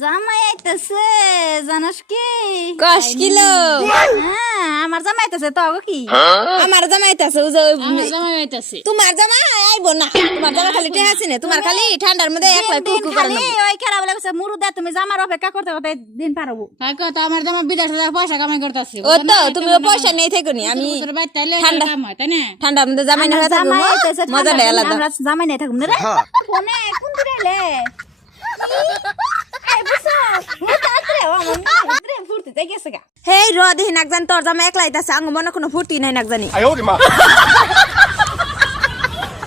জামাই আইতাছে জানোস কি? 10 কিলো। হ্যাঁ আমার জামাই আইতাছে তো কি? আমার জামাই আইতাছে ওই যে আমার জামাই আইতাছে। তোমার জামাই আইবো না। তোমার জামাই খালি টেহা আছে না। তোমার খালি ঠান্ডার মধ্যে একলা কুকু করে না। ওই খেলা বলে কইছে মুরুদা তুমি জামার অপেক্ষা করতে করতে দিন পার হবো। তাই কথা আমার জামাই বিদেশ থেকে পয়সা কামাই করতেছে। ও তো তুমি পয়সা নেই থেকো নি আমি ঠান্ডা কামাই তাই না? ঠান্ডার মধ্যে জামাই না হয়ে থাকবো মজা দেয় আলাদা। আমরা জামাই নাই থাকুম না রে। ফোনে কোন দিরে এলে? এই বুঝছো মুতাত্রে ও মুতাত্রে ফুর্তিতে গেছে গা। হেই র দেহি নাক জান তোর জামাই একলা আইতাছে আঙ্গ মনে কোনো ফুর্তি নাই নাক জানি।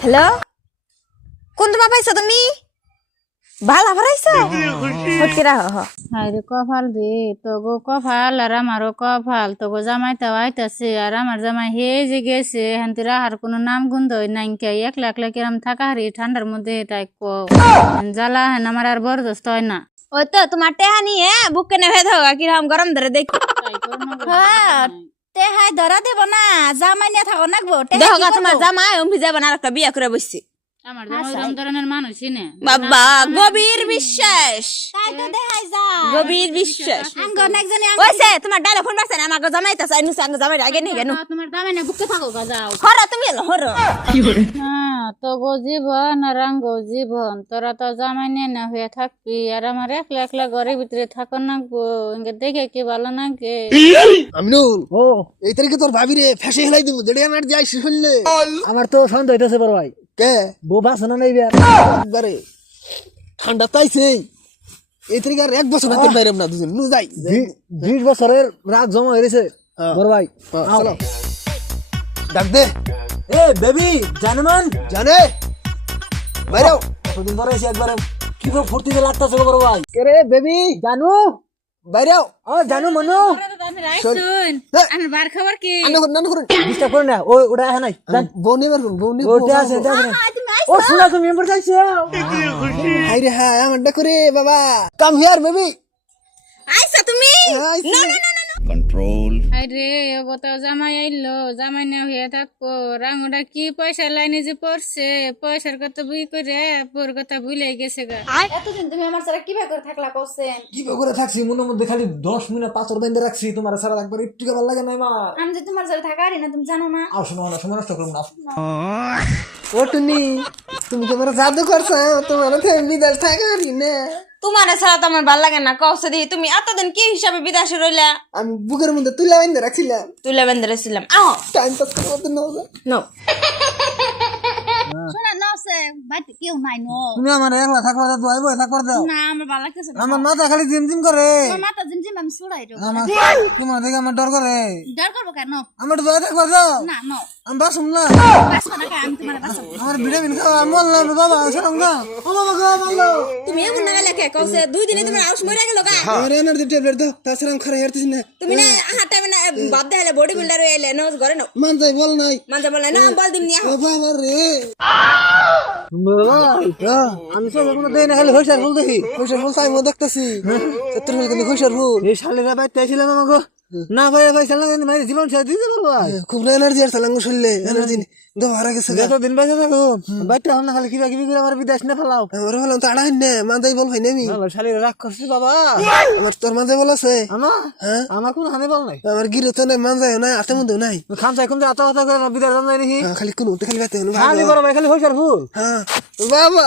হ্যালো কোন তোমা পাইছো তুমি? ভালো ভরাইছো ফুটকি রাহ আরে কপাল রে তোগো কপাল আর আমারও কপাল তোগো জামাই তো আইতাছে আর আমার জামাই হে যে গেছে হান্তি রাহার কোনো নাম গন্ধ নাই কে একলা একলা কিরম থাকা হারি ঠান্ডার মধ্যে তাই জ্বালা হেন আমার আর বরদস্ত হয় না। ওই তো তোমার টেহা নিয়ে বুকে নেভে থাকা কিরম গরম ধরে দেখি হ্যাঁ তে হাই ধরা দেব না জামাই নিয়ে থাকো নাকবো। দেখো গা তোমার জামাই অম্ভি যাবে না একটা বিয়া করে বসছি। আমার জামাই ওরম ধরনের মানুষই না। বাবা গভীর বিশ্বাস তাই তো দেখাই যা গভীর বিশ্বাস আঙ্গ একজনে ওইসে তোমার ডালে ফোন বাসছে না আমাকে জামাইতাছে আইনুছে আঙ্গ জামাই আগে নেই কেন তোমার জামাই না বুকে থাকো গা যাও। হরা তুমি এলো হর হ্যাঁ তোগো জীবন আর আঙ্গ জীবন তোরা তো জামাই নিয়ে না হয়ে থাকবি আর আমার একলা একলা ঘরের ভিতরে থাকো নাকবো ইনকে দেখে কি ভালো নাগে। আমিনুল ও এই তারিখে তোর ভাবি রে ফেসে হেলাই দিব যেটা আমার যাই শেষ হইলে আমার তো সন্দেহ হইতেছে বড় ভাই কে বউ বাসনা নেই বিয়ার একবারে ঠান্ডা তাইছে এই তারিখে আর এক বছর হাতে বাইরে না দুজন নু যাই 20 বছরের রাগ জমা হয়েছে বড় ভাই চলো ডাক দে এ বেবি জানমান জানে বাইরেও কতদিন পরে এসে একবারে কি করে ফুর্তিতে লাগতেছে বড় ভাই কে রে বেবি জানু বাইরেও ও জানু মনু আমার বার খবর কি? নানু করুন ডিস্টার্ব করে না ওই ওটা আছে নাই জান বউ নেবার কোন বউ নে ওটা আছে এটা আছে ও শুনা তুমি এমন চাইছো হাই রে হাই আমার ডাক রে বাবা কাম হিয়ার বেবি আইসা তুমি না না না আরে ওগো তো জামাই আইলো জামাই না হয়ে থাকবো রাঙুটা কি পয়সা লাইনে যে পড়ছে পয়সার কথা বুই করে পোর কথা ভুলে গেছে গা। এতদিন তুমি আমার সাথে কিভাবে করে থাকলা কোসেন? কি করে থাকছি মনের মধ্যে খালি 10 মিনিট পাথর বেঁধে রাখছি তোমার সারা একবার একটু ভালো লাগে না মা আমি যে তোমার সাথে থাকা আরি না তুমি জানো না। আর শোনো না সময় নষ্ট করুন না ও টুনি তুমি কি আমার জাদু করছো তোমার বিদাস থাকা রি না তোমার ছাড়া তো আমার ভালো লাগে না কওছে দি তুমি এতদিন কি হিসাবে বিদেশে রইলা আমি বুকের মধ্যে তুলে আইন রাখছিলাম তুলে বেঁধে রেছিলাম আহ টাইম পাস করতে নাও নো শোনা নসে বাইতে কেউ নাই নো। তুমি আমার একলা থাকবা দাও আইবো থাকবা দাও না আমার ভালো লাগতেছে না। আমার মাথা খালি জিম জিম করে আমার মাথা জিমজিম আমি ছুড়াই রো। আমার তোমার দেখে আমার ডর করে ডর করবো কেন? আমার তো থাকবা দাও না নো আমি বাসুম না বাসো না আমি তোমার বাসো। আমার ভিটামিন খাওয়া বললাম বাবা শরম না ও বাবা গো বললো তুমি এমন না লেখে কওছে 2 দিনে তোমার আউশ মরে গেল গা আমার এনার্জি ট্যাবলেট দাও তাছাড়া আমি খারাপ হারতেছি না তুমি না হাতে না বাদ দেলে বডি বিল্ডার হইলে না ঘরে নাও মান যাই বল নাই মাঝে বলে না বল দিম নিয়া ও বাবা রে আমি সব কোনো দেই না খালি হইসার ফুল দেখি খুশার ফুল সাইমো দেখতেছি 70 ফুল কিন্তু খুশার ফুল এই শালেরা বাইতে আইছিলাম আমাকে না ভাই ভাই শালা কিন্তু মারি জীবন ছেড়ে দিতে পারবো খুব এনার্জি আর সালাঙ্গ শুনলে এনার্জি দো হারা গেছে যত দিন বাইতে থাকো বাইতে হল না খালি কিবা কিবি করে আমার বিদেশ না ফেলাও আমার হলাম তো আড়া হইনে মান যাই বল হইনে আমি শালিরা রাগ করছি বাবা আমার তোর মান যাই বল আছে আমার হ্যাঁ আমার কোন হানে বল নাই আমার গিরে তো নাই মান যায় না আতে মধ্যে নাই খান চাই কোন আতা কথা করে বিদেশ জান নাই নাকি খালি কোন খালি বাইতে খালি বড় ভাই খালি হইসার ফুল হ্যাঁ বাবা